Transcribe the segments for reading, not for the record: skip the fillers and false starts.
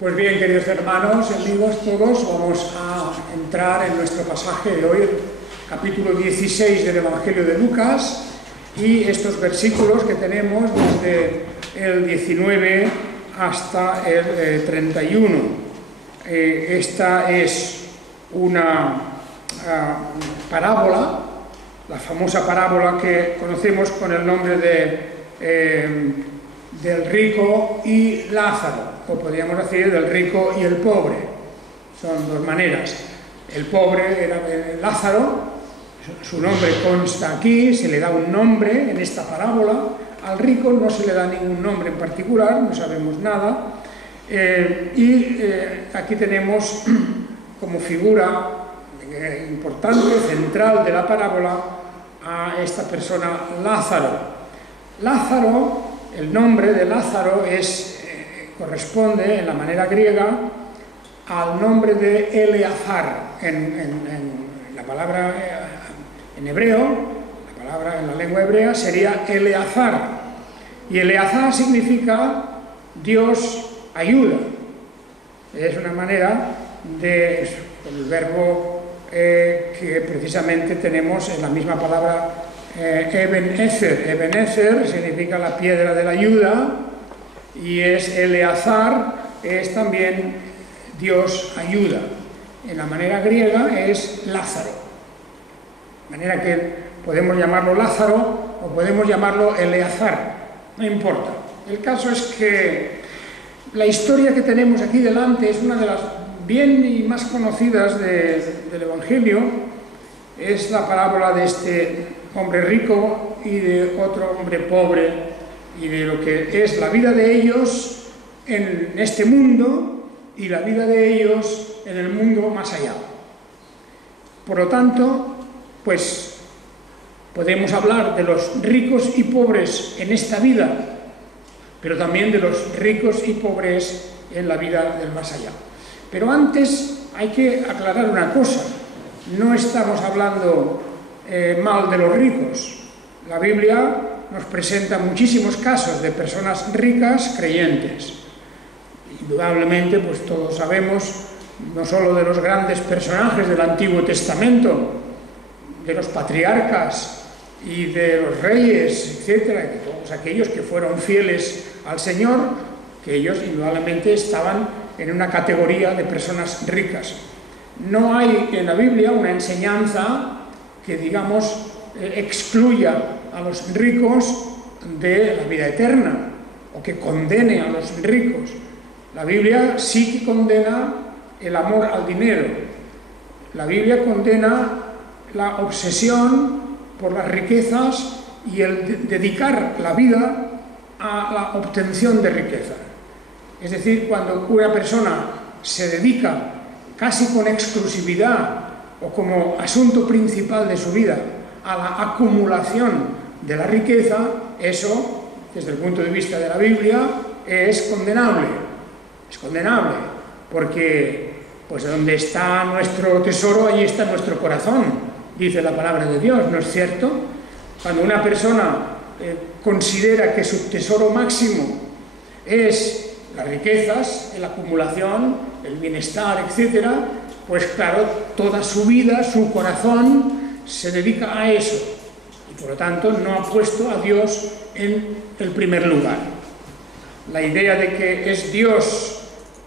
Pues bien, queridos hermanos y amigos todos, vamos a entrar en nuestro pasaje de hoy, capítulo 16 del Evangelio de Lucas, y estos versículos que tenemos desde el 19 hasta el 31. Esta es una parábola, la famosa parábola que conocemos con el nombre del rico y Lázaro, o podríamos decir del rico y el pobre. Son dos maneras. El pobre era Lázaro, su nombre consta aquí, se le da un nombre en esta parábola. Al rico no se le da ningún nombre en particular, no sabemos nada. Aquí tenemos como figura importante, central de la parábola, a esta persona Lázaro. Lázaro, el nombre de Lázaro corresponde en la manera griega al nombre de Eleazar. La palabra en hebreo, la palabra en la lengua hebrea sería Eleazar. Y Eleazar significa Dios ayuda. Es una manera el verbo que precisamente tenemos en la misma palabra Ebenezer. Ebenezer significa la piedra de la ayuda, y Eleazar es también Dios ayuda. En la manera griega es Lázaro. De manera que podemos llamarlo Lázaro o podemos llamarlo Eleazar, no importa. El caso es que la historia que tenemos aquí delante es una de las bien y más conocidas del Evangelio. Es la parábola de este hombre rico y de otro hombre pobre, y de lo que es la vida de ellos en este mundo y la vida de ellos en el mundo más allá. Por lo tanto, pues podemos hablar de los ricos y pobres en esta vida, pero también de los ricos y pobres en la vida del más allá. Pero antes hay que aclarar una cosa: no estamos hablando mal de los ricos. La Biblia nos presenta muchísimos casos de personas ricas creyentes. Indudablemente, pues todos sabemos no solo de los grandes personajes del Antiguo Testamento, de los patriarcas y de los reyes, etcétera, de todos aquellos que fueron fieles al Señor, que ellos indudablemente estaban en una categoría de personas ricas. No hay en la Biblia una enseñanza que, digamos, excluya a los ricos de la vida eterna, o que condene a los ricos. La Biblia sí que condena el amor al dinero. La Biblia condena la obsesión por las riquezas y el dedicar la vida a la obtención de riqueza. Es decir, cuando una persona se dedica casi con exclusividad o como asunto principal de su vida a la acumulación de la riqueza, eso, desde el punto de vista de la Biblia, es condenable. Es condenable, porque pues donde está nuestro tesoro, allí está nuestro corazón, dice la palabra de Dios, ¿no es cierto? Cuando una persona considera que su tesoro máximo es las riquezas, la acumulación, el bienestar, etcétera, pues claro, toda su vida, su corazón se dedica a eso, y por lo tanto no ha puesto a Dios en el primer lugar. La idea de que es Dios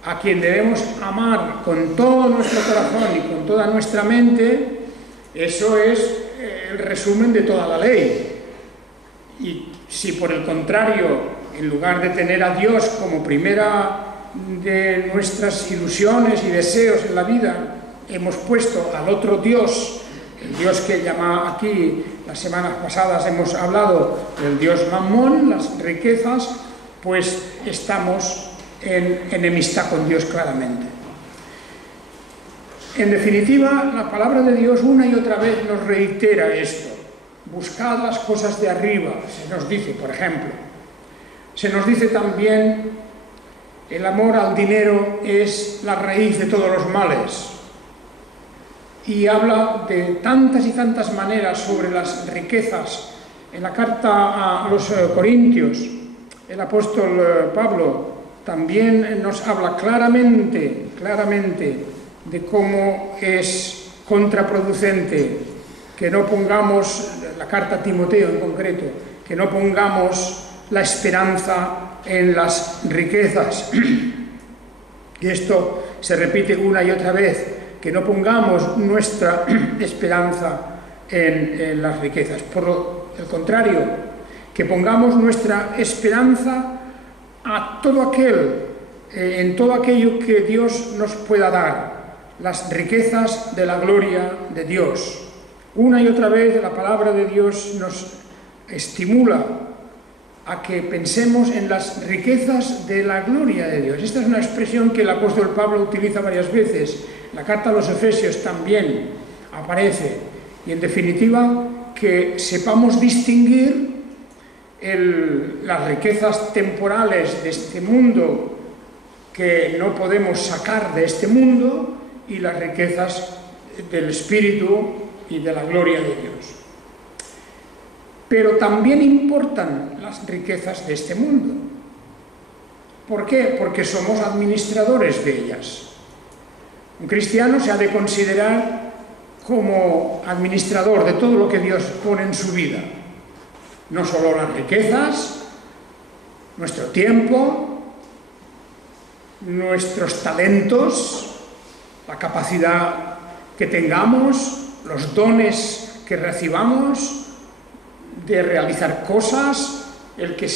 a quien debemos amar con todo nuestro corazón y con toda nuestra mente, eso es el resumen de toda la ley. Y si por el contrario, en lugar de tener a Dios como primera de nuestras ilusiones y deseos en la vida, hemos puesto al otro Dios, el Dios que llama aquí, las semanas pasadas hemos hablado del Dios Mamón, las riquezas, pues estamos en enemistad con Dios claramente. En definitiva, la palabra de Dios una y otra vez nos reitera esto: buscad las cosas de arriba, se nos dice, por ejemplo. Se nos dice también: el amor al dinero es la raíz de todos los males. Y habla de tantas y tantas maneras sobre las riquezas. En la carta a los Corintios, el apóstol Pablo también nos habla claramente de cómo es contraproducente que no pongamos, la carta a Timoteo en concreto, que no pongamos la esperanza en las riquezas. Y esto se repite una y otra vez, que no pongamos nuestra esperanza en las riquezas. Por el contrario, que pongamos nuestra esperanza a todo en todo aquello que Dios nos pueda dar, las riquezas de la gloria de Dios. Una y otra vez la palabra de Dios nos estimula a que pensemos en las riquezas de la gloria de Dios. Esta es una expresión que el apóstol Pablo utiliza varias veces. La carta a los Efesios también aparece. Y en definitiva, que sepamos distinguir las riquezas temporales de este mundo que no podemos sacar de este mundo y las riquezas del Espíritu y de la gloria de Dios. Pero también importan las riquezas de este mundo. ¿Por qué? Porque somos administradores de ellas. Un cristiano se ha de considerar como administrador de todo lo que Dios pone en su vida. No solo las riquezas, nuestro tiempo, nuestros talentos, la capacidad que tengamos, los dones que recibamos de realizar cosas, el que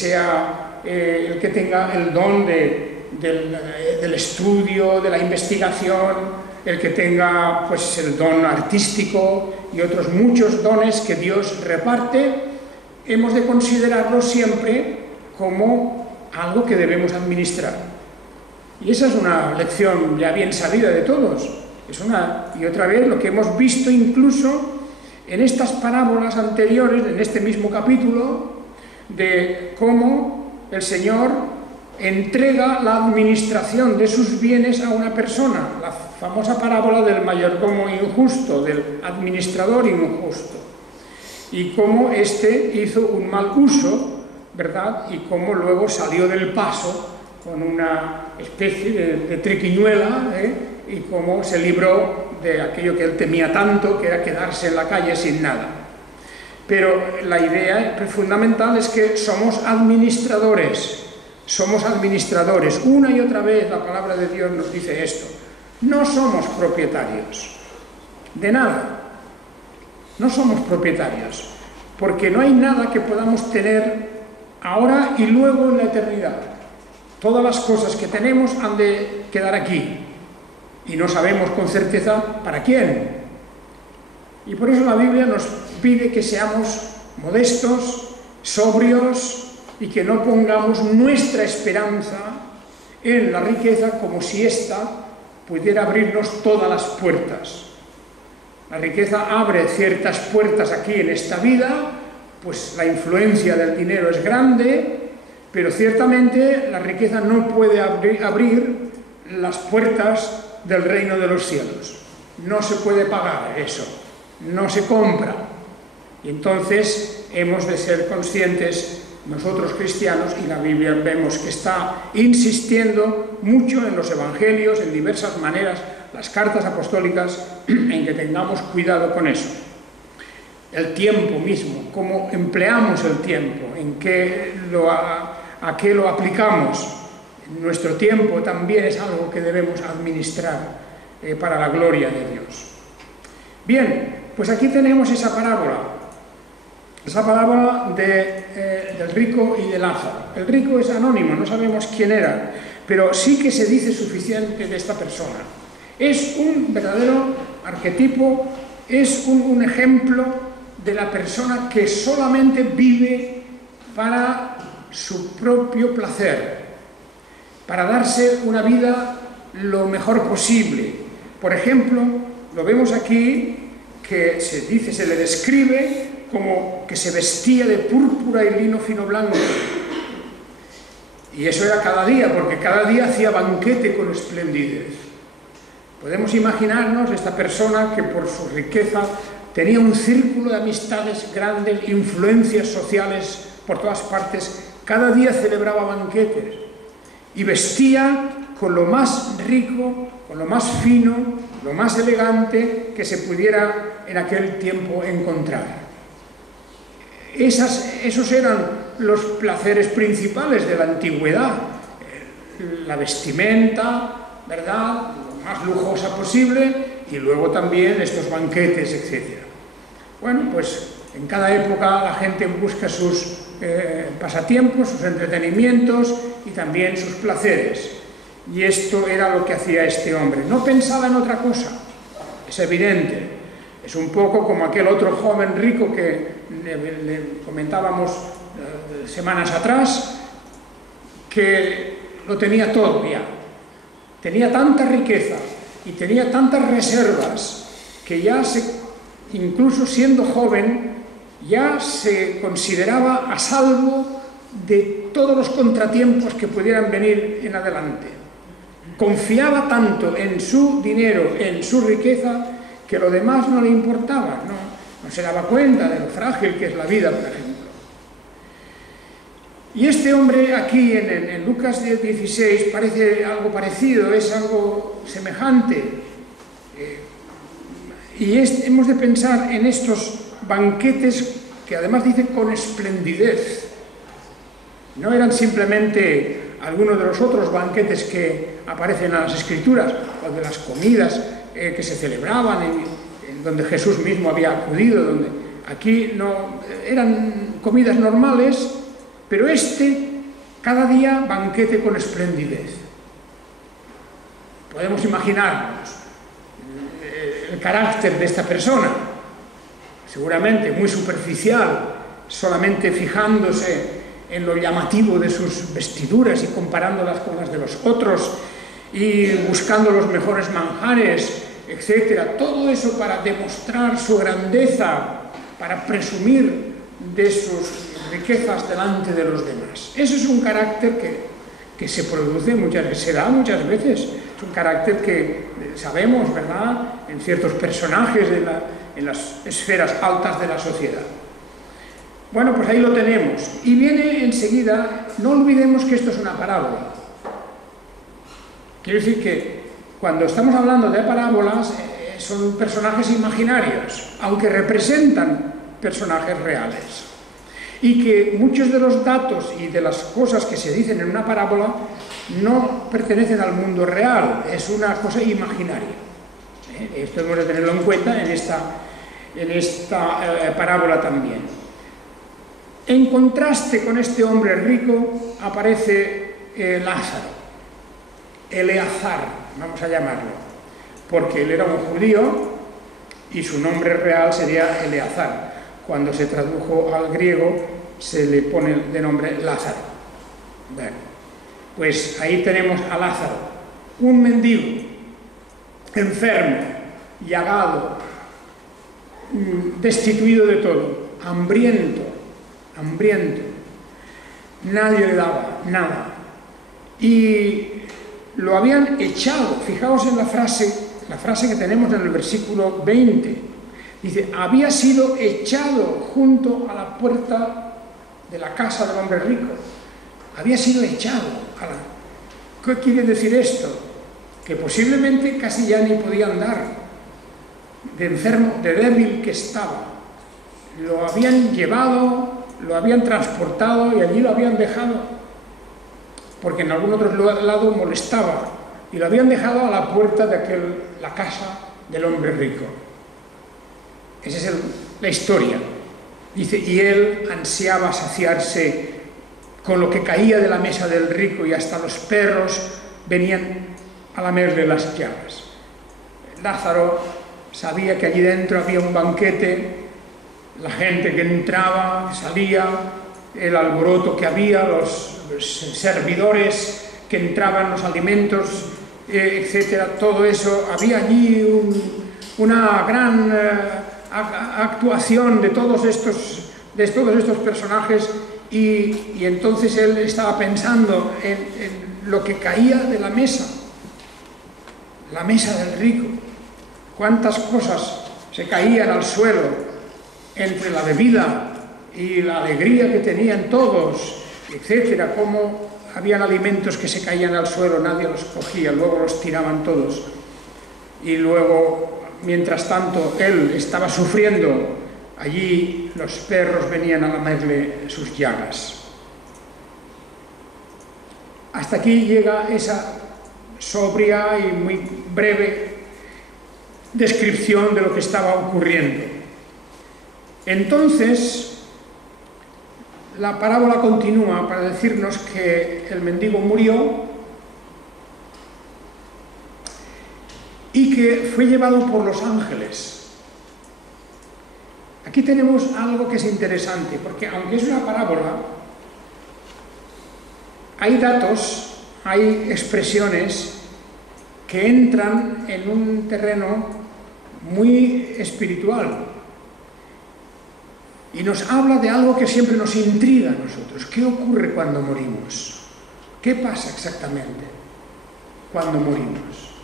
tenga el don del estudio, de la investigación, el que tenga pues el don artístico y otros muchos dones que Dios reparte, hemos de considerarlo siempre como algo que debemos administrar. Y esa es una lección ya bien sabida de todos. Es una y otra vez lo que hemos visto incluso en estas parábolas anteriores, en este mismo capítulo, de cómo el Señor entrega la administración de sus bienes a una persona, la famosa parábola del mayordomo injusto, del administrador injusto, y cómo éste hizo un mal uso, ¿verdad? Y cómo luego salió del paso con una especie de triquiñuela, y cómo se libró de aquello que él temía tanto, que era quedarse en la calle sin nada. Pero la idea fundamental es que somos administradores. Una y otra vez la palabra de Dios nos dice esto. No somos propietarios de nada. No somos propietarios, porque no hay nada que podamos tener ahora y luego en la eternidad. Todas las cosas que tenemos han de quedar aquí. Y no sabemos con certeza para quién. Y por eso la Biblia nos pide que seamos modestos, sobrios, y que no pongamos nuestra esperanza en la riqueza como si ésta pudiera abrirnos todas las puertas. La riqueza abre ciertas puertas aquí en esta vida, pues la influencia del dinero es grande, pero ciertamente la riqueza no puede abrir las puertas del reino de los cielos. No se puede pagar eso, no se compra. Y entonces hemos de ser conscientes nosotros cristianos, y la Biblia vemos que está insistiendo mucho en los evangelios, en diversas maneras, las cartas apostólicas, en que tengamos cuidado con eso. El tiempo mismo, cómo empleamos el tiempo, a qué lo aplicamos. Nuestro tiempo también es algo que debemos administrar para la gloria de Dios. Bien, pues aquí tenemos esa parábola del rico y de Lázaro. El rico es anónimo, no sabemos quién era, pero sí que se dice suficiente de esta persona. Es un verdadero arquetipo, es un ejemplo de la persona que solamente vive para su propio placer, para darse una vida lo mejor posible. Por ejemplo, lo vemos aquí que se le describe como que se vestía de púrpura y lino fino blanco. Y eso era cada día, porque cada día hacía banquete con esplendidez. Podemos imaginarnos esta persona que por su riqueza tenía un círculo de amistades grandes, influencias sociales por todas partes, cada día celebraba banquetes. y vestía con lo más rico, con lo más fino, lo más elegante que se pudiera en aquel tiempo encontrar. Esos eran los placeres principales de la antigüedad, la vestimenta, ¿verdad?, lo más lujosa posible, y luego también estos banquetes, etc. Bueno, pues en cada época la gente busca sus pasatiempos, sus entretenimientos y también sus placeres. Y esto era lo que hacía este hombre. No pensaba en otra cosa, es evidente. Es un poco como aquel otro joven rico que le comentábamos semanas atrás, que lo tenía todo ya. Tenía tanta riqueza y tenía tantas reservas que ya incluso siendo joven, ya se consideraba a salvo de todos los contratiempos que pudieran venir en adelante. Confiaba tanto en su dinero, en su riqueza, que lo demás no le importaba, no se daba cuenta de lo frágil que es la vida, por ejemplo. Y este hombre aquí en Lucas 16 parece algo parecido, es algo semejante. Y hemos de pensar en estos banquetes que además dice con esplendidez. No eran simplemente algunos de los otros banquetes que aparecen en las Escrituras, o de las comidas que se celebraban, en donde Jesús mismo había acudido, donde aquí no eran comidas normales, pero cada día banquete con esplendidez. Podemos imaginarnos el carácter de esta persona, seguramente muy superficial, solamente fijándose en lo llamativo de sus vestiduras y comparándolas con las de los otros y buscando los mejores manjares, etc. Todo eso para demostrar su grandeza, para presumir de sus riquezas delante de los demás. Eso es un carácter que se produce muchas veces, se da muchas veces. Es un carácter que sabemos, ¿verdad?, en ciertos personajes en las esferas altas de la sociedad. Bueno, pues ahí lo tenemos. Y viene enseguida, no olvidemos que esto es una parábola. Quiero decir que cuando estamos hablando de parábolas, son personajes imaginarios, aunque representan personajes reales. Y que muchos de los datos y de las cosas que se dicen en una parábola no pertenecen al mundo real, es una cosa imaginaria. Esto hemos de tenerlo en cuenta en esta parábola también. En contraste con este hombre rico aparece Lázaro, Eleazar, vamos a llamarlo, porque él era un judío y su nombre real sería Eleazar. Cuando se tradujo al griego se le pone de nombre Lázaro. Bueno, pues ahí tenemos a Lázaro, un mendigo, enfermo, llagado, destituido de todo, hambriento, nadie le daba nada, y lo habían echado. Fijaos en la frase que tenemos en el versículo 20, dice, había sido echado junto a la puerta de la casa del hombre rico, había sido echado. ¿Qué quiere decir esto? Que posiblemente casi ya ni podía andar, de enfermo, de débil que estaba. Lo habían llevado, lo habían transportado y allí lo habían dejado, porque en algún otro lado molestaba, y lo habían dejado a la puerta de la casa del hombre rico. Esa es la historia. Dice, y él ansiaba saciarse con lo que caía de la mesa del rico, y hasta los perros venían a lamerle las llagas. Lázaro sabía que allí dentro había un banquete, la gente que entraba, salía, el alboroto que había, los servidores que entraban, los alimentos, etcétera, todo eso. Había allí una gran actuación de todos estos personajes, y entonces él estaba pensando en lo que caía de la mesa del rico. Cuántas cosas se caían al suelo entre la bebida y la alegría que tenían todos, etcétera, cómo habían alimentos que se caían al suelo, nadie los cogía, luego los tiraban todos. Y luego, mientras tanto, él estaba sufriendo, allí los perros venían a lamerle sus llagas. Hasta aquí llega esa sobria y muy breve descripción de lo que estaba ocurriendo. Entonces, la parábola continúa para decirnos que el mendigo murió y que fue llevado por los ángeles. Aquí tenemos algo que es interesante, porque aunque es una parábola, hay datos, hay expresiones que entran en un terreno muy espiritual y nos habla de algo que siempre nos intriga a nosotros. ¿Qué ocurre cuando morimos? ¿Qué pasa exactamente cuando morimos?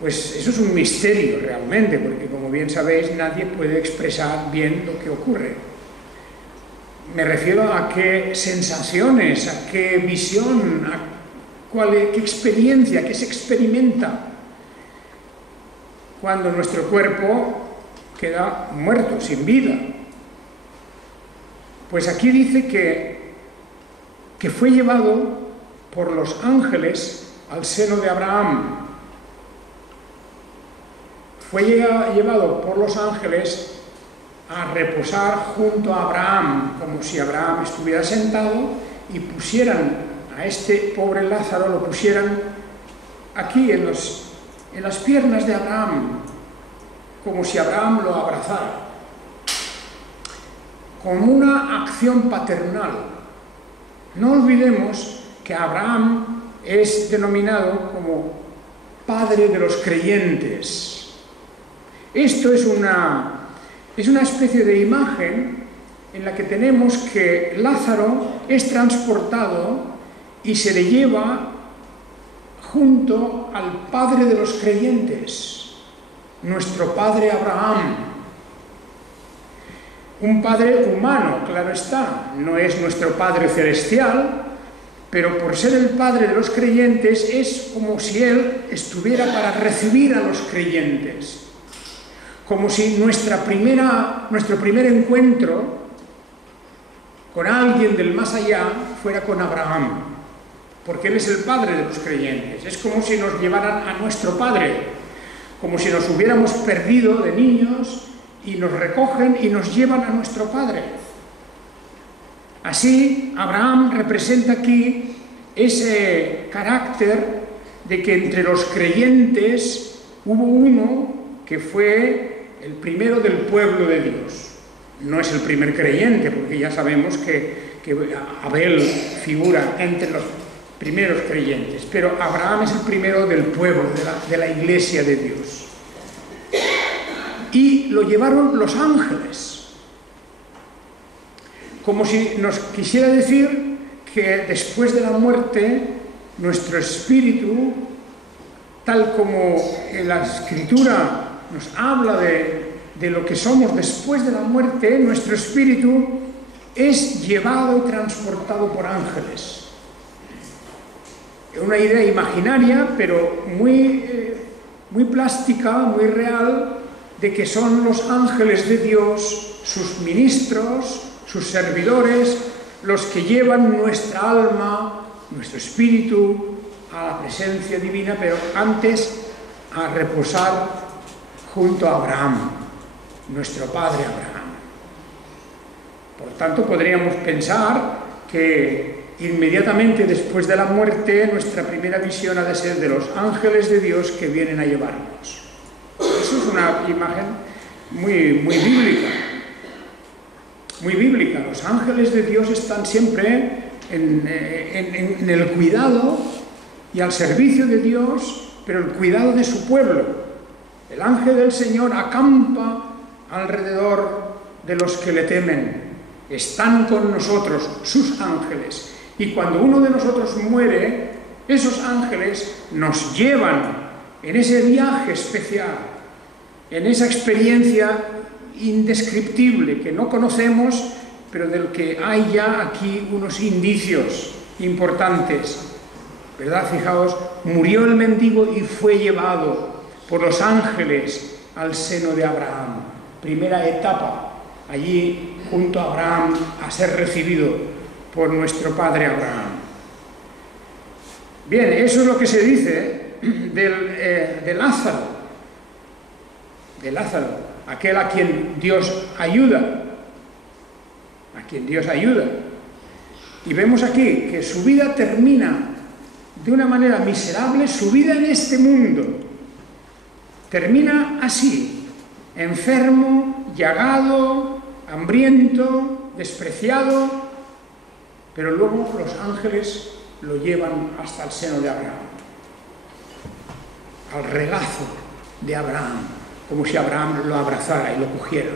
Pues eso es un misterio realmente, porque como bien sabéis, nadie puede expresar bien lo que ocurre. Me refiero a qué sensaciones, a qué visión, a qué experiencia, qué se experimenta cuando nuestro cuerpo queda muerto, sin vida. Pues aquí dice que fue llevado por los ángeles al seno de Abraham. Fue llevado por los ángeles a reposar junto a Abraham, como si Abraham estuviera sentado, y pusieran a este pobre Lázaro, lo pusieran aquí en las piernas de Abraham, como si Abraham lo abrazara, como una acción paternal. No olvidemos que Abraham es denominado como padre de los creyentes. Esto es una especie de imagen en la que tenemos que Lázaro es transportado y se le lleva junto al padre de los creyentes, nuestro padre Abraham. Un padre humano, claro está, no es nuestro padre celestial, pero por ser el padre de los creyentes es como si él estuviera para recibir a los creyentes. Como si nuestro primer encuentro con alguien del más allá fuera con Abraham, porque él es el padre de los creyentes. Es como si nos llevaran a nuestro padre, como si nos hubiéramos perdido de niños y nos recogen y nos llevan a nuestro padre. Así, Abraham representa aquí ese carácter de que entre los creyentes hubo uno que fue el primero del pueblo de Dios. No es el primer creyente, porque ya sabemos que Abel figura entre los primeros creyentes, pero Abraham es el primero del pueblo, de la iglesia de Dios. Y lo llevaron los ángeles, como si nos quisiera decir que después de la muerte, nuestro espíritu, tal como en la Escritura nos habla de lo que somos después de la muerte, nuestro espíritu es llevado y transportado por ángeles. Una idea imaginaria, pero muy plástica, muy real, de que son los ángeles de Dios, sus ministros, sus servidores, los que llevan nuestra alma, nuestro espíritu a la presencia divina, pero antes a reposar junto a Abraham, nuestro padre Abraham. Por tanto, podríamos pensar que inmediatamente después de la muerte, nuestra primera visión ha de ser de los ángeles de Dios que vienen a llevarnos. Eso es una imagen muy bíblica. Muy bíblica. Los ángeles de Dios están siempre en el cuidado y al servicio de Dios, pero el cuidado de su pueblo. El ángel del Señor acampa alrededor de los que le temen. Están con nosotros, sus ángeles. Y cuando uno de nosotros muere, esos ángeles nos llevan en ese viaje especial, en esa experiencia indescriptible que no conocemos, pero del que hay ya aquí unos indicios importantes, ¿verdad? Fijaos, murió el mendigo y fue llevado por los ángeles al seno de Abraham. Primera etapa, allí junto a Abraham, a ser recibido por nuestro padre Abraham. Bien, eso es lo que se dice de Lázaro. De Lázaro, aquel a quien Dios ayuda. A quien Dios ayuda. Y vemos aquí que su vida termina de una manera miserable, su vida en este mundo. Termina así, enfermo, llagado, hambriento, despreciado, pero luego los ángeles lo llevan hasta el seno de Abraham, al regazo de Abraham, como si Abraham lo abrazara y lo cogiera.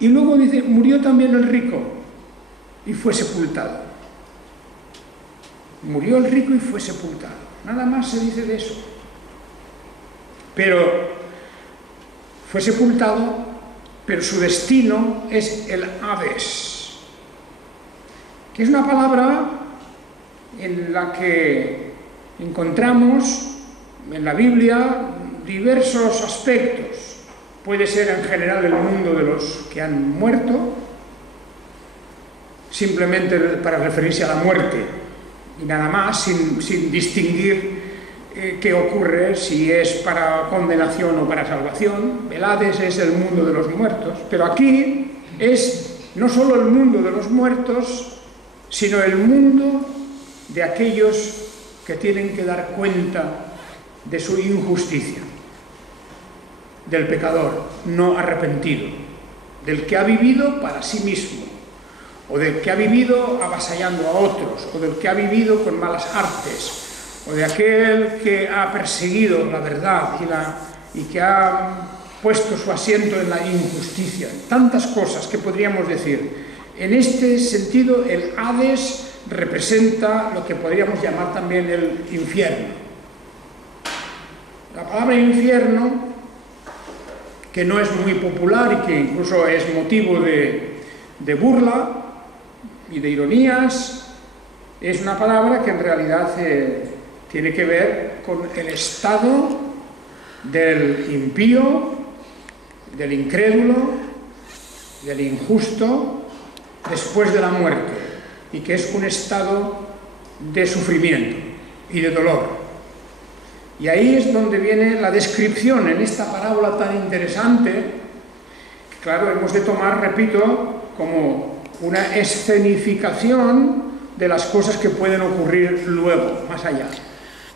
Y luego dice, murió también el rico y fue sepultado. Murió el rico y fue sepultado. Nada más se dice de eso. Pero fue sepultado, pero su destino es el Hades, que es una palabra en la que encontramos en la Biblia diversos aspectos. Puede ser en general el mundo de los que han muerto, simplemente para referirse a la muerte y nada más, sin distinguir qué ocurre, si es para condenación o para salvación. El Hades es el mundo de los muertos, pero aquí es no solo el mundo de los muertos, sino el mundo de aquellos que tienen que dar cuenta de su injusticia, del pecador no arrepentido, del que ha vivido para sí mismo, o del que ha vivido avasallando a otros, o del que ha vivido con malas artes, o de aquel que ha perseguido la verdad y que ha puesto su asiento en la injusticia. Tantas cosas que podríamos decir. En este sentido, el Hades representa lo que podríamos llamar también el infierno. La palabra infierno, que no es muy popular y que incluso es motivo de burla y de ironías, es una palabra que en realidad tiene que ver con el estado del impío, del incrédulo, del injusto, después de la muerte, y que es un estado de sufrimiento y de dolor. Y ahí es donde viene la descripción en esta parábola tan interesante, que claro, hemos de tomar, repito, como una escenificación de las cosas que pueden ocurrir luego, más allá.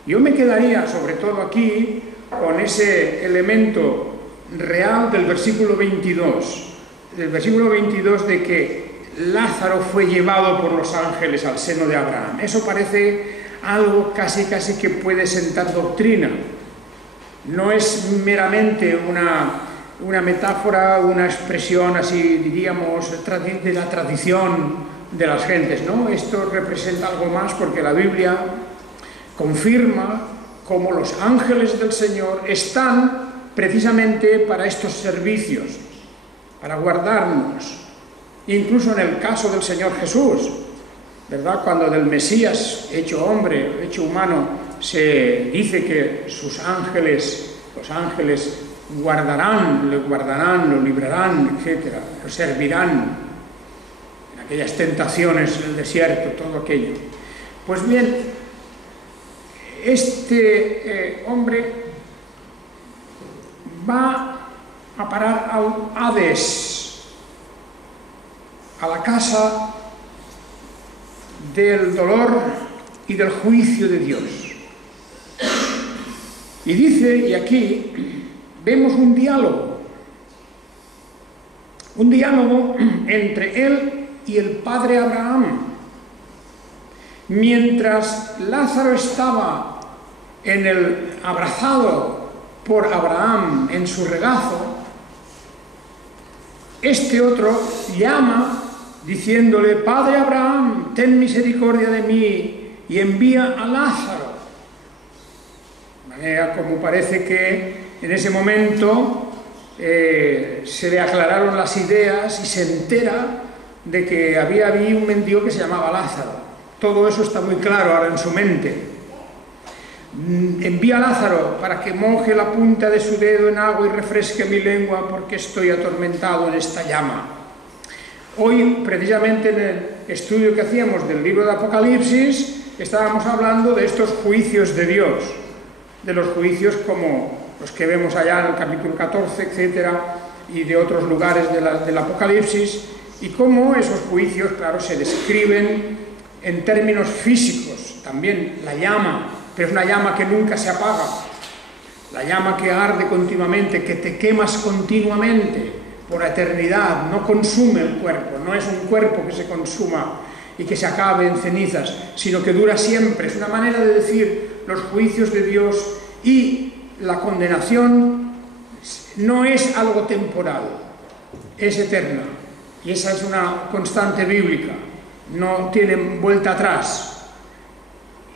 Yo me quedaría, sobre todo aquí, con ese elemento real del versículo 22, del versículo 22 de que Lázaro fue llevado por los ángeles al seno de Abraham. Eso parece algo casi que puede sentar doctrina. No es meramente una metáfora, una expresión así, diríamos, de la tradición de las gentes, ¿no? Esto representa algo más porque la Biblia confirma cómo los ángeles del Señor están precisamente para estos servicios, para guardarnos. Incluso en el caso del Señor Jesús, ¿verdad? Cuando del Mesías, hecho hombre, hecho humano, se dice que sus ángeles, los ángeles guardarán, lo librarán, etc., lo servirán en aquellas tentaciones en el desierto, todo aquello. Pues bien, este hombre va a parar al Hades, a la casa del dolor y del juicio de Dios. Y dice, y aquí vemos un diálogo entre él y el padre Abraham. Mientras Lázaro estaba abrazado por Abraham en su regazo, este otro llama diciéndole: Padre Abraham, ten misericordia de mí y envía a Lázaro. De manera como parece que en ese momento se le aclararon las ideas y se entera de que había un mendigo que se llamaba Lázaro. Todo eso está muy claro ahora en su mente. Envía a Lázaro para que moje la punta de su dedo en agua y refresque mi lengua porque estoy atormentado en esta llama. Hoy, precisamente en el estudio que hacíamos del libro de Apocalipsis, estábamos hablando de estos juicios de Dios, de los juicios como los que vemos allá en el capítulo 14, etcétera, y de otros lugares del Apocalipsis, y cómo esos juicios, claro, se describen en términos físicos. También la llama, pero es una llama que nunca se apaga, la llama que arde continuamente, que te quemas continuamente por la eternidad, no consume el cuerpo, no es un cuerpo que se consuma y que se acabe en cenizas, sino que dura siempre. Es una manera de decir los juicios de Dios, y la condenación no es algo temporal, es eterna, y esa es una constante bíblica, no tiene vuelta atrás.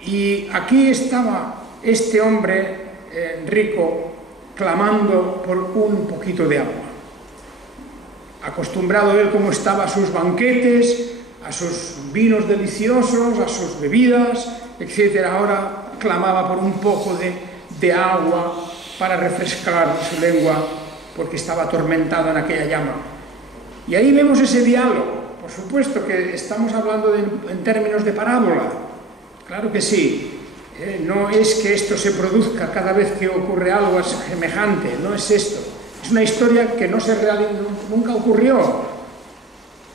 Y aquí estaba este hombre rico clamando por un poquito de agua. Acostumbrado él como estaba a sus banquetes, a sus vinos deliciosos, a sus bebidas, etc. Ahora clamaba por un poco de agua para refrescar su lengua porque estaba atormentado en aquella llama. Y ahí vemos ese diálogo. Por supuesto que estamos hablando en términos de parábola. Claro que sí, no es que esto se produzca cada vez que ocurre algo semejante, no es esto. Es una historia que nunca ocurrió,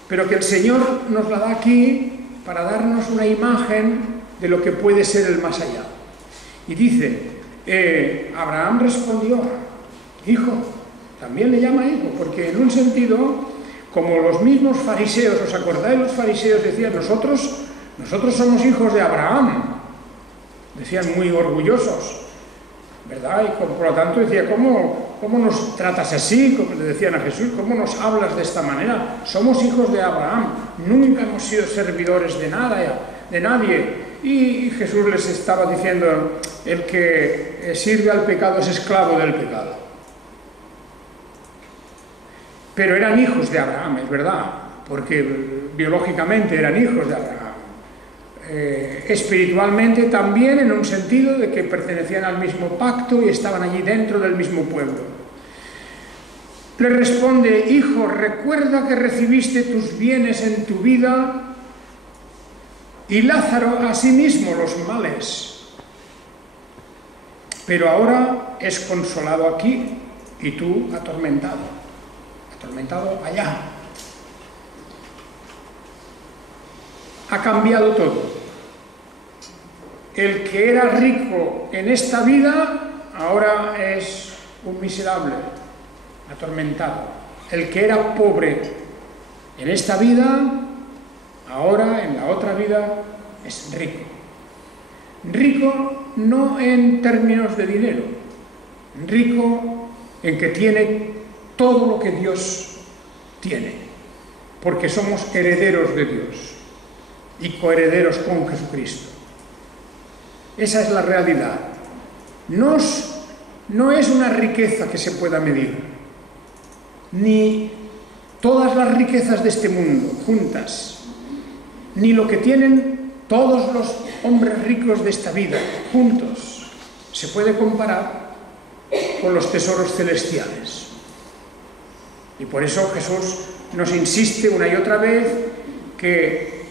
pero que el Señor nos la da aquí para darnos una imagen de lo que puede ser el más allá. Y dice, Abraham respondió, hijo, también le llama hijo, porque en un sentido, como los mismos fariseos, ¿os acordáis? Los fariseos decían, nosotros somos hijos de Abraham, decían muy orgullosos, ¿verdad? Y por lo tanto decía, ¿cómo nos tratas así? Como le decían a Jesús, ¿cómo nos hablas de esta manera? Somos hijos de Abraham, nunca hemos sido servidores de nadie. Y Jesús les estaba diciendo, el que sirve al pecado es esclavo del pecado. Pero eran hijos de Abraham, es verdad, porque biológicamente eran hijos de Abraham. Espiritualmente también, en un sentido de que pertenecían al mismo pacto y estaban allí dentro del mismo pueblo. Le responde, hijo, recuerda que recibiste tus bienes en tu vida y Lázaro asimismo los males, pero ahora es consolado aquí y tú atormentado allá. Ha cambiado todo. El que era rico en esta vida, ahora es un miserable, atormentado. El que era pobre en esta vida, ahora en la otra vida es rico. Rico no en términos de dinero, rico en que tiene todo lo que Dios tiene, porque somos herederos de Dios y coherederos con Jesucristo. Esa es la realidad. No es una riqueza que se pueda medir, ni todas las riquezas de este mundo juntas, ni lo que tienen todos los hombres ricos de esta vida juntos, se puede comparar con los tesoros celestiales. Y por eso Jesús nos insiste una y otra vez que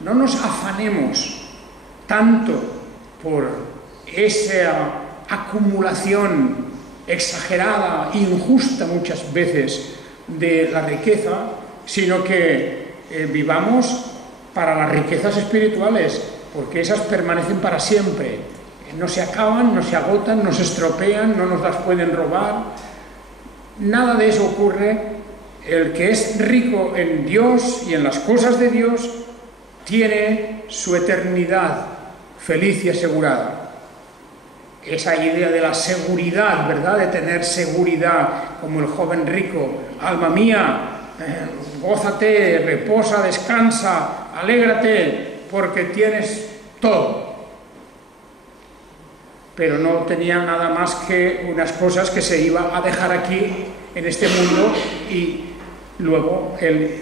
no nos afanemos tanto por esa acumulación exagerada, injusta muchas veces de la riqueza, sino que vivamos para las riquezas espirituales, porque esas permanecen para siempre, no se acaban, no se agotan, no se estropean, no nos las pueden robar, nada de eso ocurre. El que es rico en Dios y en las cosas de Dios tiene su eternidad feliz y asegurada. Esa idea de la seguridad, ¿verdad? De tener seguridad, como el joven rico. Alma mía, gózate, reposa, descansa, alégrate, porque tienes todo. pero no tenía nada más que unas cosas que se iba a dejar aquí, en este mundo, y luego él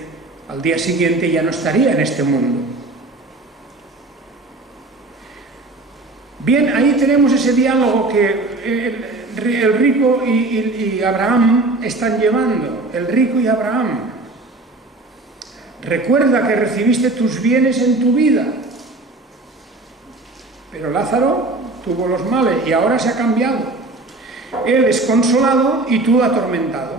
al día siguiente ya no estaría en este mundo. Bien, ahí tenemos ese diálogo que el rico y Abraham están llevando, el rico y Abraham. Recuerda que recibiste tus bienes en tu vida, pero Lázaro tuvo los males y ahora se ha cambiado. Él es consolado y tú atormentado.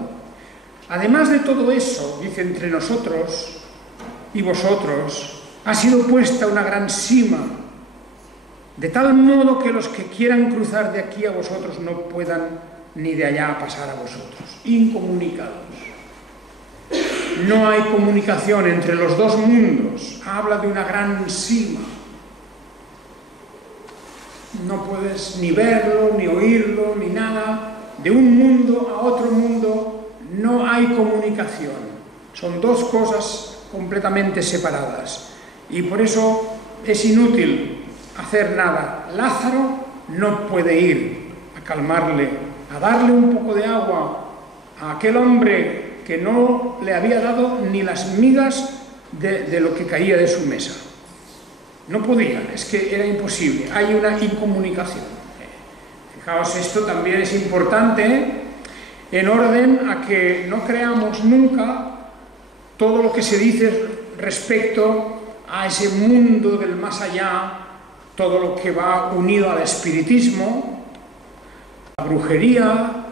Además de todo eso, dice, entre nosotros y vosotros ha sido puesta una gran sima, de tal modo que los que quieran cruzar de aquí a vosotros no puedan ni de allá pasar a vosotros. Incomunicados. No hay comunicación entre los dos mundos. Habla de una gran sima. No puedes ni verlo, ni oírlo, ni nada. De un mundo a otro mundo no hay comunicación. Son dos cosas completamente separadas. Y por eso es inútil hacer nada. Lázaro no puede ir a calmarle, a darle un poco de agua a aquel hombre que no le había dado ni las migas de lo que caía de su mesa. No podía, es que era imposible, hay una incomunicación. Fijaos, esto también es importante en orden a que no creamos nunca todo lo que se dice respecto a ese mundo del más allá, todo lo que va unido al espiritismo, a la brujería,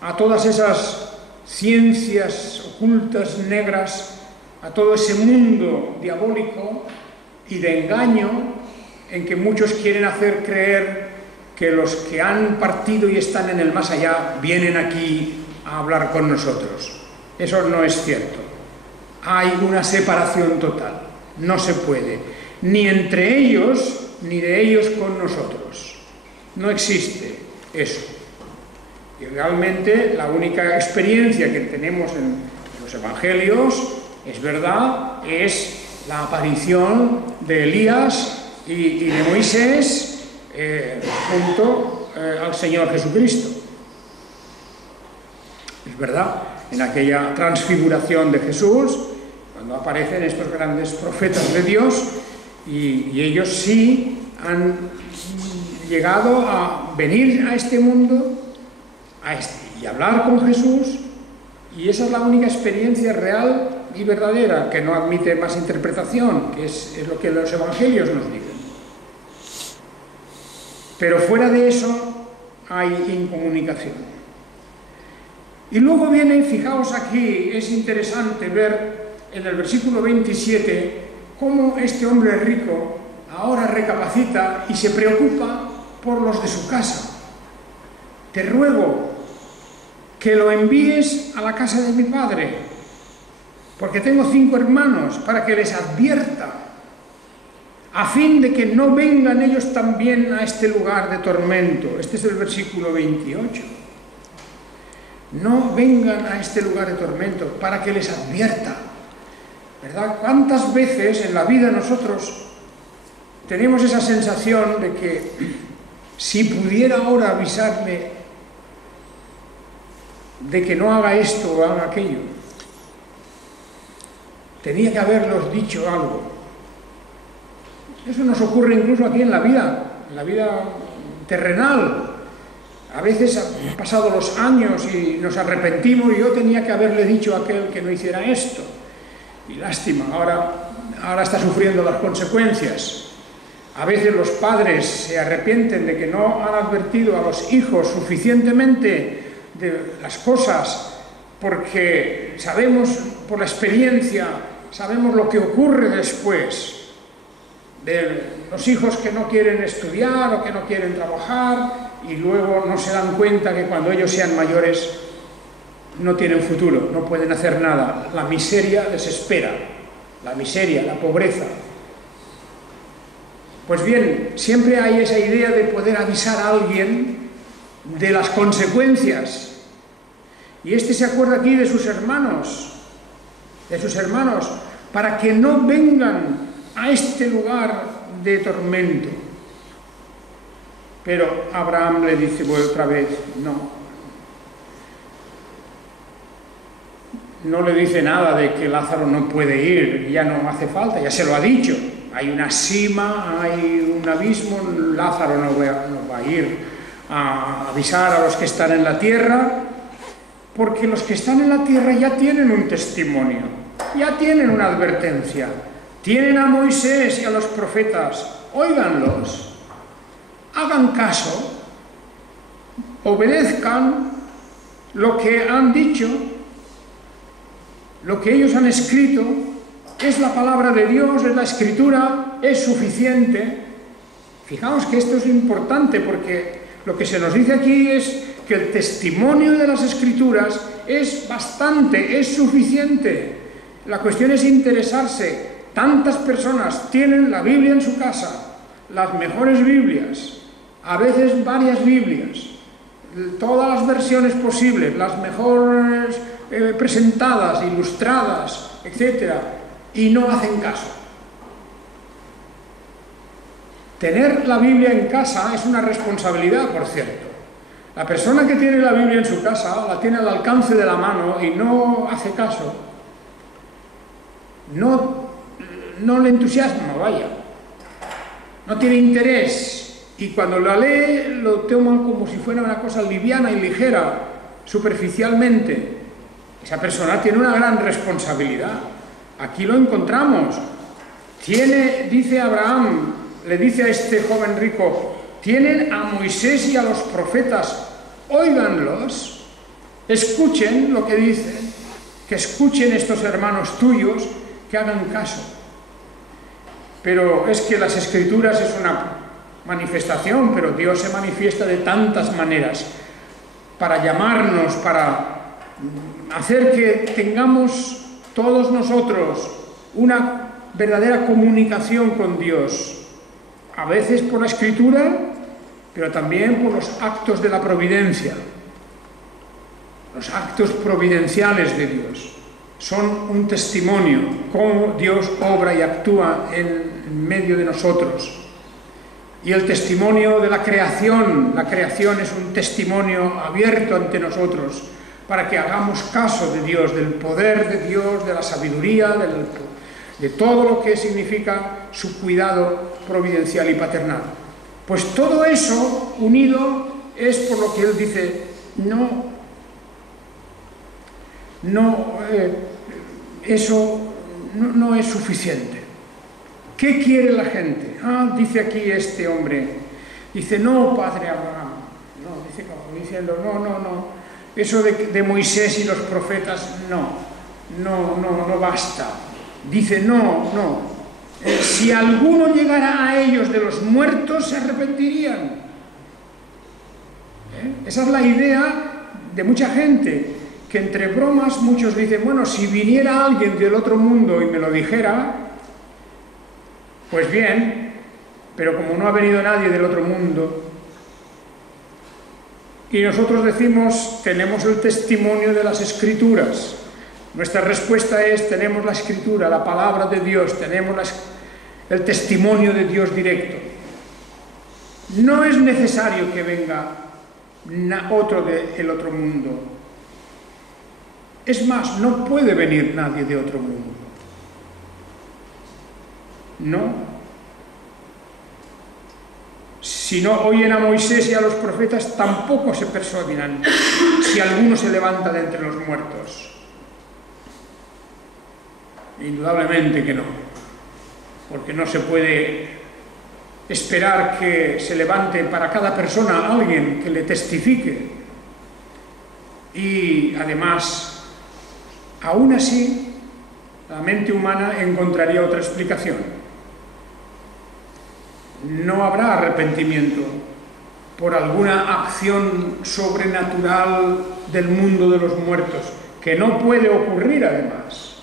a todas esas ciencias ocultas, negras, a todo ese mundo diabólico y de engaño en que muchos quieren hacer creer que los que han partido y están en el más allá vienen aquí a hablar con nosotros. Eso no es cierto. Hay una separación total. No se puede. Ni entre ellos, ni de ellos con nosotros. No existe eso. Y realmente la única experiencia que tenemos en los evangelios, es verdad, es la aparición de Elías y de Moisés junto al Señor Jesucristo. Es verdad, en aquella transfiguración de Jesús, cuando aparecen estos grandes profetas de Dios, y ellos sí han llegado a venir a este mundo y hablar con Jesús, y esa es la única experiencia real y verdadera, que no admite más interpretación, que es lo que los evangelios nos dicen. Pero fuera de eso hay incomunicación. Y luego viene, fijaos aquí, es interesante ver en el versículo 27 cómo este hombre rico ahora recapacita y se preocupa por los de su casa. Te ruego que lo envíes a la casa de mi padre, porque tengo 5 hermanos, para que les advierta, a fin de que no vengan ellos también a este lugar de tormento. Este es el versículo 28. No vengan a este lugar de tormento, para que les advierta. ¿Verdad? ¿Cuántas veces en la vida nosotros tenemos esa sensación de que si pudiera ahora avisarle de que no haga esto o haga aquello, tenía que haberlos dicho algo? Eso nos ocurre incluso aquí en la vida terrenal. A veces han pasado los años y nos arrepentimos, y yo tenía que haberle dicho a aquel que no hiciera esto. Y lástima, ahora está sufriendo las consecuencias. A veces los padres se arrepienten de que no han advertido a los hijos suficientemente de las cosas, porque sabemos por la experiencia, sabemos lo que ocurre después, de los hijos que no quieren estudiar o que no quieren trabajar, y luego no se dan cuenta que cuando ellos sean mayores no tienen futuro, no pueden hacer nada. La miseria les espera, la miseria, la pobreza. Pues bien, siempre hay esa idea de poder avisar a alguien de las consecuencias. Y este se acuerda aquí de sus hermanos, para que no vengan a este lugar de tormento. Pero Abraham le dice otra vez, no. No le dice nada de que Lázaro no puede ir, ya no hace falta, ya se lo ha dicho. Hay una sima, hay un abismo, Lázaro no va a ir a avisar a los que están en la tierra, porque los que están en la tierra ya tienen un testimonio, ya tienen una advertencia, tienen a Moisés y a los profetas, óiganlos, hagan caso, obedezcan lo que han dicho. Lo que ellos han escrito es la palabra de Dios, es la Escritura, es suficiente. Fijaos que esto es importante porque lo que se nos dice aquí es que el testimonio de las Escrituras es bastante, es suficiente. La cuestión es interesarse. Tantas personas tienen la Biblia en su casa, las mejores Biblias, a veces varias Biblias, todas las versiones posibles, las mejores presentadas, ilustradas, etc., y no hacen caso. Tener la Biblia en casa es una responsabilidad, por cierto. La persona que tiene la Biblia en su casa, la tiene al alcance de la mano y no hace caso, no le entusiasma, vaya, no tiene interés, y cuando la lee lo toma como si fuera una cosa liviana y ligera, superficialmente. Esa persona tiene una gran responsabilidad. Aquí lo encontramos. Dice Abraham, le dice a este joven rico, tienen a Moisés y a los profetas, óiganlos, escuchen lo que dicen, que escuchen estos hermanos tuyos, que hagan caso. Pero es que las Escrituras es una manifestación, pero Dios se manifiesta de tantas maneras, para llamarnos, para hacer que tengamos todos nosotros una verdadera comunicación con Dios, a veces por la Escritura, pero también por los actos de la providencia. Los actos providenciales de Dios son un testimonio, cómo Dios obra y actúa en medio de nosotros. Y el testimonio de la creación es un testimonio abierto ante nosotros, para que hagamos caso de Dios, del poder de Dios, de la sabiduría, de todo lo que significa su cuidado providencial y paternal. Pues todo eso unido es por lo que él dice, eso no es suficiente. ¿Qué quiere la gente? Dice aquí este hombre, dice, no, padre Abraham, no, dice como diciendo, no. Eso de Moisés y los profetas, no basta. Dice, no. Si alguno llegara a ellos de los muertos, se arrepentirían. Esa es la idea de mucha gente, que entre bromas muchos dicen, bueno, si viniera alguien del otro mundo y me lo dijera, pues bien, pero como no ha venido nadie del otro mundo, y nosotros decimos, tenemos el testimonio de las Escrituras. Nuestra respuesta es, tenemos la Escritura, la palabra de Dios, tenemos el testimonio de Dios directo. No es necesario que venga otro del otro mundo. Es más, no puede venir nadie de otro mundo. No. Si no oyen a Moisés y a los profetas, tampoco se persuadirán si alguno se levanta de entre los muertos. Indudablemente que no, porque no se puede esperar que se levante para cada persona alguien que le testifique. Y además, aún así, la mente humana encontraría otra explicación. No habrá arrepentimiento por alguna acción sobrenatural del mundo de los muertos, que no puede ocurrir además.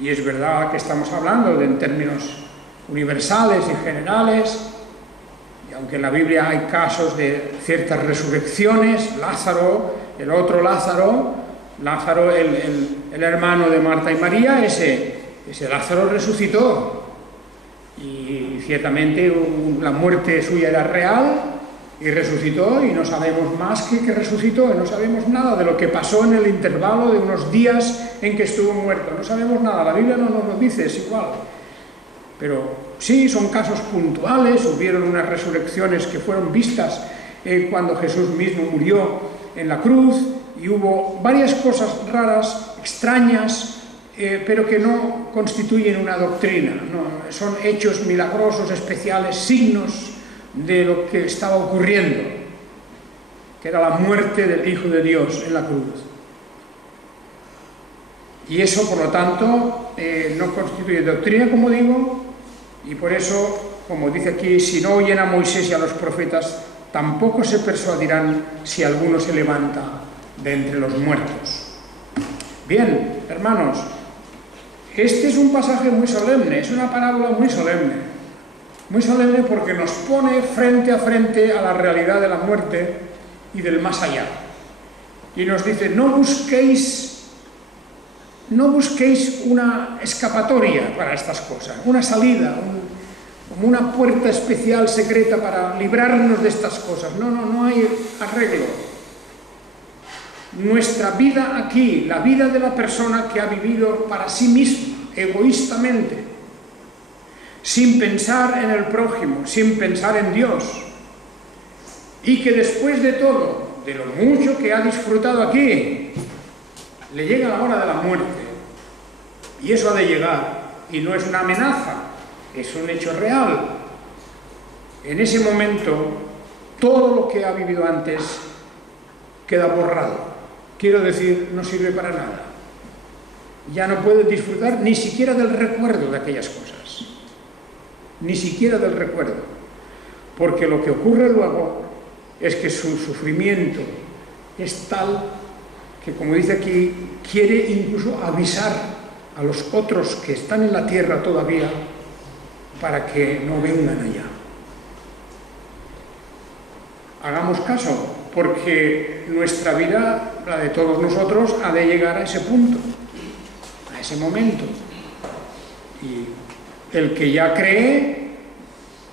Y es verdad que estamos hablando en términos universales y generales, y aunque en la Biblia hay casos de ciertas resurrecciones, Lázaro, el otro Lázaro, el hermano de Marta y María, ese Lázaro resucitó. Y ciertamente la muerte suya era real y resucitó, y no sabemos más que resucitó, y no sabemos nada de lo que pasó en el intervalo de unos días en que estuvo muerto. No sabemos nada, la Biblia no nos lo dice, es igual. Pero sí, son casos puntuales, hubieron unas resurrecciones que fueron vistas cuando Jesús mismo murió en la cruz, y hubo varias cosas raras, extrañas, pero que no constituyen una doctrina, no, son hechos milagrosos, especiales, signos de lo que estaba ocurriendo, que era la muerte del Hijo de Dios en la cruz. Y eso, por lo tanto, no constituye doctrina, como digo, y por eso, como dice aquí, si no oyen a Moisés y a los profetas, tampoco se persuadirán si alguno se levanta de entre los muertos. Bien, hermanos, este es un pasaje muy solemne, es una parábola muy solemne porque nos pone frente a frente a la realidad de la muerte y del más allá. Y nos dice, no busquéis una escapatoria para estas cosas, una salida, como una puerta especial, secreta, para librarnos de estas cosas. No hay arreglo. Nuestra vida aquí, la vida de la persona que ha vivido para sí misma, egoístamente, sin pensar en el prójimo, sin pensar en Dios, y que después de todo, de lo mucho que ha disfrutado aquí, le llega la hora de la muerte. Y eso ha de llegar, y no es una amenaza, es un hecho real. En ese momento, todo lo que ha vivido antes queda borrado. Quiero decir, no sirve para nada. Ya no puede disfrutar ni siquiera del recuerdo de aquellas cosas. Ni siquiera del recuerdo. Porque lo que ocurre luego es que su sufrimiento es tal que, como dice aquí, quiere incluso avisar a los otros que están en la tierra todavía para que no vengan allá. Hagamos caso, porque nuestra vida, la de todos nosotros, ha de llegar a ese punto, a ese momento. Y el que ya cree,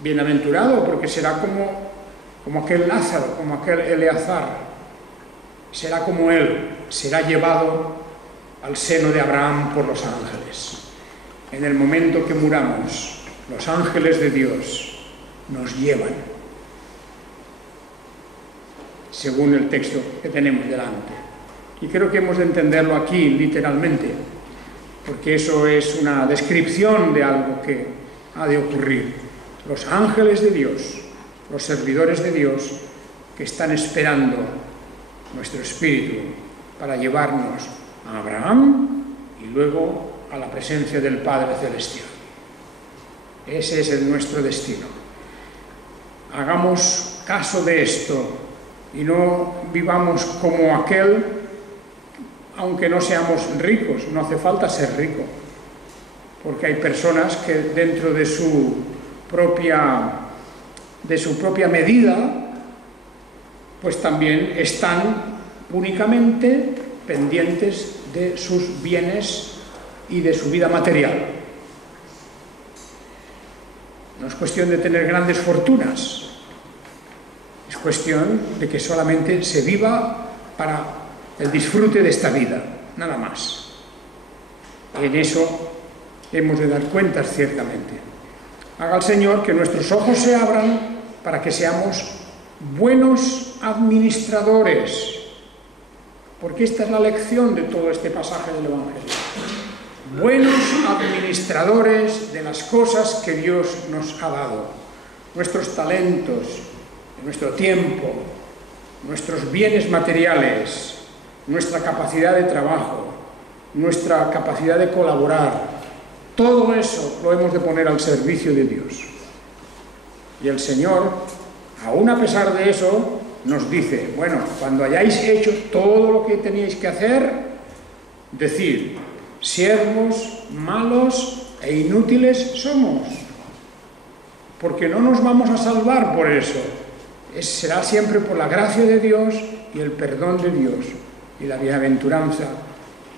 bienaventurado, porque será como aquel Lázaro, como aquel Eleazar, será como él, será llevado al seno de Abraham por los ángeles. En el momento que muramos, los ángeles de Dios nos llevan, según el texto que tenemos delante. Y creo que hemos de entenderlo aquí literalmente, porque eso es una descripción de algo que ha de ocurrir. Los ángeles de Dios, los servidores de Dios, que están esperando nuestro espíritu para llevarnos a Abraham y luego a la presencia del Padre Celestial. Ese es nuestro destino. Hagamos caso de esto y no vivamos como aquel, aunque no seamos ricos. No hace falta ser rico, porque hay personas que dentro de su propia medida, pues también están únicamente pendientes de sus bienes y de su vida material. No es cuestión de tener grandes fortunas, es cuestión de que solamente se viva para el disfrute de esta vida, nada más. En eso hemos de dar cuentas, ciertamente. Haga el Señor que nuestros ojos se abran para que seamos buenos administradores, porque esta es la lección de todo este pasaje del Evangelio. Buenos administradores de las cosas que Dios nos ha dado, nuestros talentos, nuestro tiempo, nuestros bienes materiales, nuestra capacidad de trabajo, nuestra capacidad de colaborar. Todo eso lo hemos de poner al servicio de Dios. Y el Señor, aún a pesar de eso, nos dice, bueno, cuando hayáis hecho todo lo que teníais que hacer, decid, siervos malos e inútiles somos, porque no nos vamos a salvar por eso. Será siempre por la gracia de Dios y el perdón de Dios y la bienaventuranza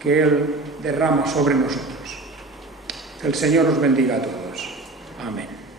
que Él derrama sobre nosotros. Que el Señor os bendiga a todos. Amén.